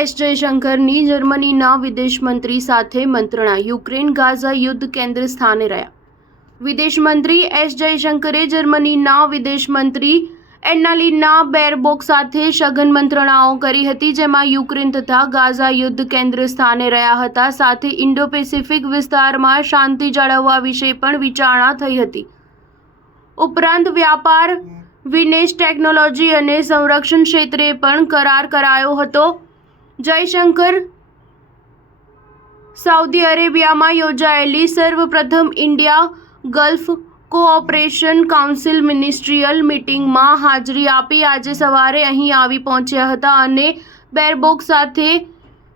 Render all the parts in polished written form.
S જયશંકરની જર્મનીના વિદેશ મંત્રી સાથે મંત્રણા, યુક્રેન ગાઝા યુદ્ધ કેન્દ્ર સ્થાને રહ્યા. વિદેશ મંત્રી એસ જયશંકરે જર્મનીના વિદેશ મંત્રી એન્નાલીના બેરબોક સાથે સઘન મંત્રણાઓ કરી હતી, જેમાં યુક્રેન તથા ગાઝા યુદ્ધ કેન્દ્ર સ્થાને રહ્યા હતા. સાથે ઇન્ડો પેસિફિક વિસ્તારમાં શાંતિ જાળવવા વિશે પણ વિચારણા થઈ હતી. ઉપરાંત વ્યાપાર, વિનિમય, ટેકનોલોજી અને સંરક્ષણ ક્ષેત્રે પણ કરાર કરાયો હતો. જયશંકર સાઉદી અરેબિયામાં યોજાયેલી સર્વપ્રથમ India Gulf Cooperation Council ministerial મીટિંગમાં હાજરી આપી આજે સવારે અહીં આવી પહોંચ્યા હતા અને બેરબોક સાથે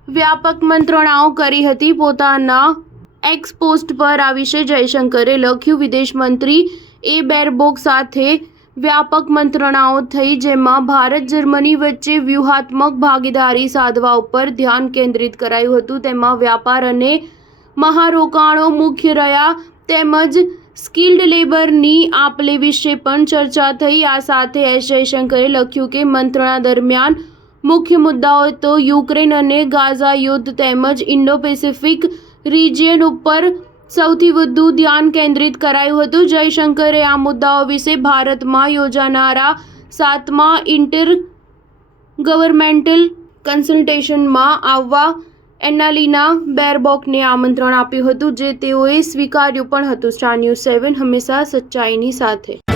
વ્યાપક મંત્રણાઓ કરી હતી. પોતાના એક્સ પોસ્ટ પર આ વિશે જયશંકરે લખ્યું, વિદેશ મંત્રી એ બેરબોક સાથે વ્યાપક મંત્રણાઓ થઈ, જેમાં ભારત જર્મની વચ્ચે વ્યૂહાત્મક ભાગીદારી સાધવા ઉપર ધ્યાન કેન્દ્રિત કરાયું હતું. તેમાં વ્યાપાર અને મહારોકાણો મુખ્ય રહ્યા, તેમજ સ્કિલ્ડ લેબરની આપ-લે વિશે પણ ચર્ચા થઈ. આ સાથે એસ જયશંકરે લખ્યું કે મંત્રણા દરમિયાન મુખ્ય મુદ્દાઓ તો યુક્રેન અને ગાઝા યુદ્ધ તેમજ ઇન્ડો પેસિફિક રિજિયન ઉપર સૌથી વધુ ધ્યાન કેન્દ્રિત કરાયું હતું. જયશંકરે આ મુદ્દાઓ વિશે ભારતમાં યોજાનારા 7મા ઇન્ટર ગવર્મેન્ટલ કન્સલ્ટેશનમાં આવવા એન્નાલીના બેરબોકને આમંત્રણ આપ્યું હતું, જે તેઓએ સ્વીકાર્યું પણ હતું. સ્ટાર ન્યૂઝ 7 હંમેશા સચ્ચાઈની સાથે.